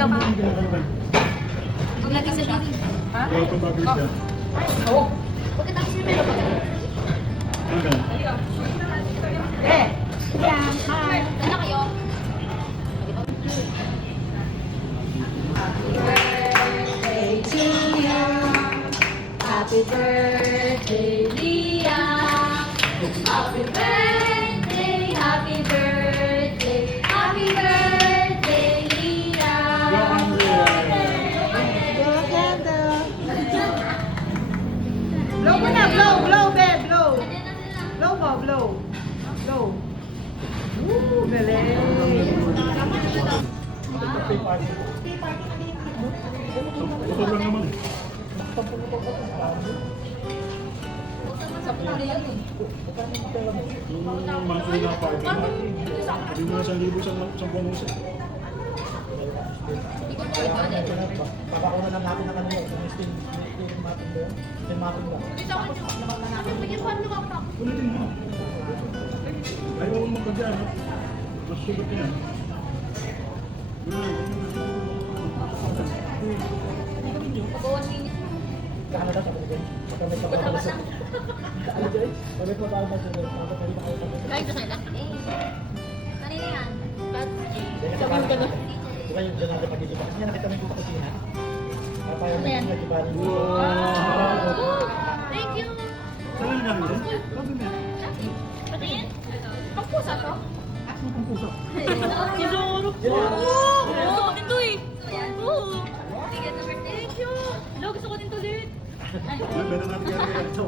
Ikaw pa. Huwag lagi sa dito. Ha? Oo. Huwag ka tayo sila. Eh! Yeah, hi. Saan na kayo? Happy birthday to you. Happy birthday, Leah. Happy birthday, happy birthday, happy birthday, Leah. Blow mo na, blow, babe, blow. Blow mo, blow. Blow. Woo, galing. Ito lang naman eh. Yung monthly na party na. Sabi mo na 1,000 sa bonus eh. Papakuha lang natin na kanila. Steam mapping ba yun? Steam mapping ba? Ulitin mo. Ayaw mo magkagyan. Masusugot yan. Kano daw sa Pilipinas? Kami sa Pilipinas. Ano dyan? Kami po tayo sa Kahit sa kanila. Kanina yan. Sabihin ka na. Di ba yung dyan natin pag-isipan? Kasi nakita mo yung kusina. Parang yung nag-iba rin. Thank you. Saan nga rin? Sabi niya. Patingin? Pagpusa to? Ang puso. Kinuro po! Oo, ito eh. Oo. Thank you. Hello, gusto ko din to ulit. Meron natin kaya ito.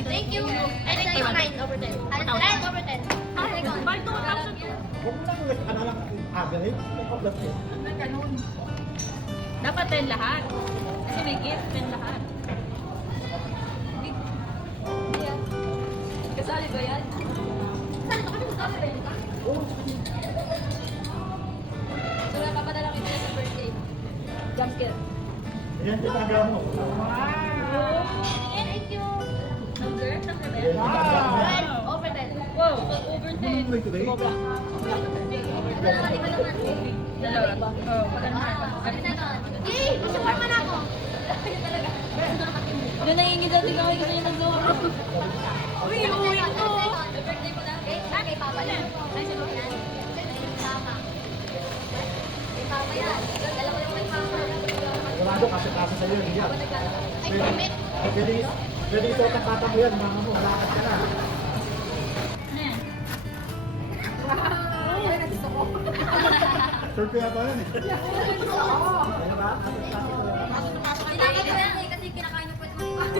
Thank you. I think you 9 over 10. 9 over 10. Bakit ito? Huwag mo lang ano lang average. Pag-upload ko. Dapat 10 lahat. Kasi may gift, 10 lahat. Kasali ba yan? Saan ito? Kami kasali ba yan? So, napapadala kita sa birthday. Jump scare. Ayan, ito ang gawin mo. Thank you. Number? Number ba Ayan, yan? ito ang gawin mo. Wow! Over 10. Wow! Over 10. Wait today? Sobra. Dalawa, lima naman. Dalawa. Oo, pagkanahan. Kami na nun. Yay! Masupport man ako. Doon nangingin dati kami gusto niya mag-zoro. Uy, uwi ito. Birthday ko na. Kay Papa yan. Kay Papa yan. Dalawa yung kay Papa. Sigurado kasi sa'yo yun. Yan. Ay, permit. Pwede ito ang tata mo yan. Mga mo, lakad ka na. Ano yan? Ay, nagusto ko. Third ko yata yan eh. Kaya ba? Tinakot ko yan eh, kasi kinakain yung pwede mo. Sabi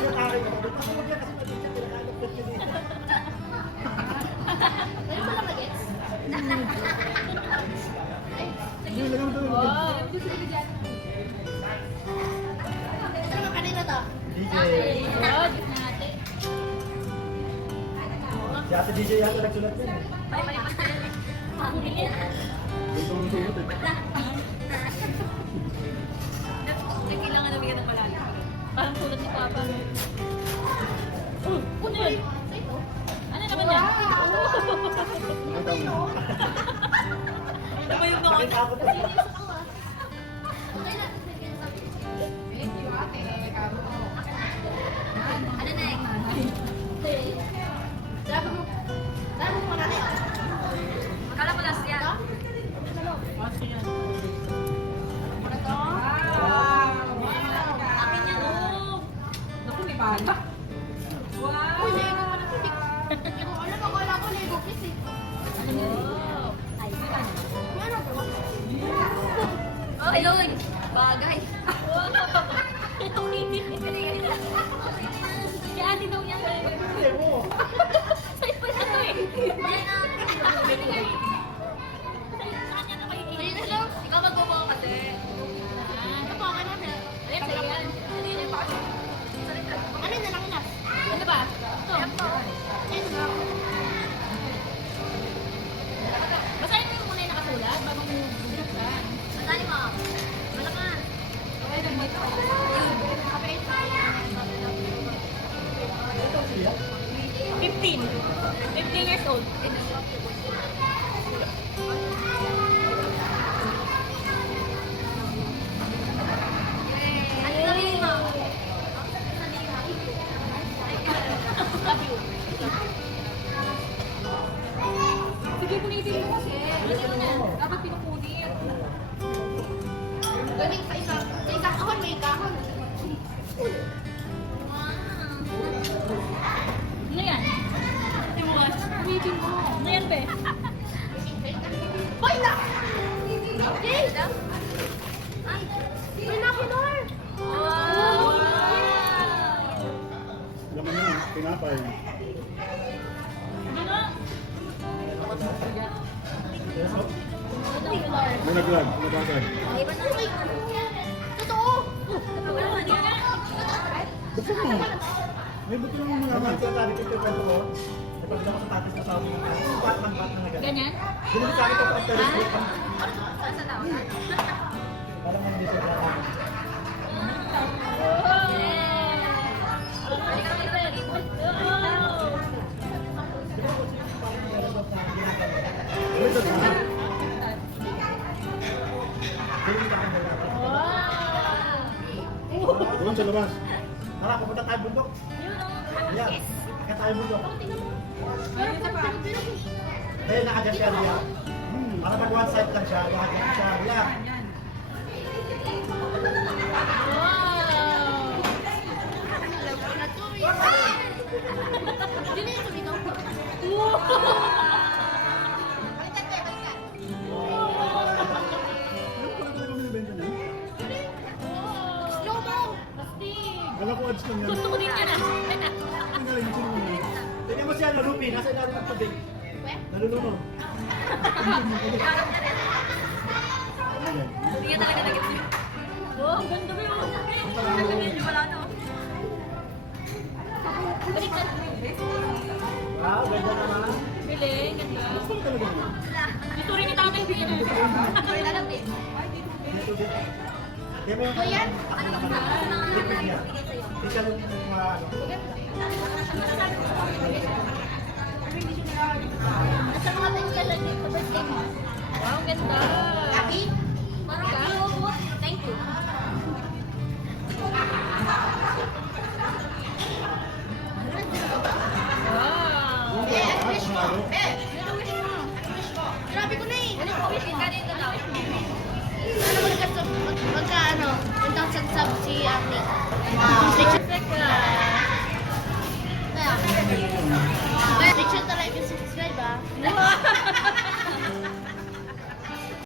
yung akin ako. Ako mo yan kasi mali siya kinakain ng pwede. Ayun pala magets. Hindi, lagyan mo tayo. Ano ba kanina to? DJ. Natin. Si Ate DJ yata nagsulat yan. Ay, malipas na yan. Pangilin. Ito ang suot eh. Kailangan nabigyan ng malalim. Parang tulad ni Papa. Ano yun? Ano naman yan? Ano ba yung noon? Ano na yung Sabi mo na rin. Akala ko last yan. Akin yan, oh. Naku, may bala. Wow! Uy, Lego pa na ito. Alam mo, akala ko Lego kiss eh. Ano yun? Ay, ano ba? Oh, ayun. Bagay. Ito, kaya ate daw yan. Sa'yo pa na ito eh. Yan ang... Saan yan ako yung hello? Ikaw magbubuo kasi. Ito po, ano na? Ayan, sa'yo yan. Ano yun yung pakasok? Ano yun na lang na? Ano ba? Ito. Ayan na. Basahin mo yung muna yung nakasulat bago mo binuksan. Basahin mo. Malakas. Okay, nandito. Okay. 15 years old. Ano na rin mo? Sige, punitin mo kasi. Dapat pinupunit. Galing sa isang kahon, may kahon. Ano yan? Punitin mo. Ano yan, be? Hoy na! Yay! Ay, may nakinor! Wow! Laman yun, tinapay. Ano? May naglag, nabagay. Totoo! Buksan mo. May buto lang yung Naman malaman. siya sabi ko yung kwento ko. Napagdala ko sa tatis ko sa amin. Batman na ganyan. Ganyan? Binili sa akin ito pag telescope. Saan tao? Parang hindi siya sa Uy, ito na. Doon sa labas. Tara, pupunta tayo bundok. Yan. Kaya tayo bundok. Kaya nakagat siya niya. Para mag one side lang siya. Nakagat siya. Yan. Ano pala talaga binibenta niya? Alam ko ads lang yan. Gusto ko din yan ah. Ang galing, sino mo na? Tingnan mo siya, Lupi. Nasa ilalim ng tubig. Nalulunod. Ano yan? Hindi ka talaga nag-isip. Oh, ang ganda ba yun? Medyo wala na. Baliktad mo yun, eh. Wow, ganda naman. Galing, ganda. Gusto ko talaga naman. Gusto rin ni tatay din eh. Dito, dito. Di ba yung... So yan, Ano ano naman? ba? Liquid yan. Di siya Lupi yung mga ano. At sa mga thanks ka lang sa birthday mo. Wow, ang ganda. Happy? Thank you. Wow. Ano wish mo? Ano wish mo? Grabe ko na eh. Ano po wish mo? Ganito daw. Sana magka 1,000 subs si Ate. Wow. Teka. Kaya,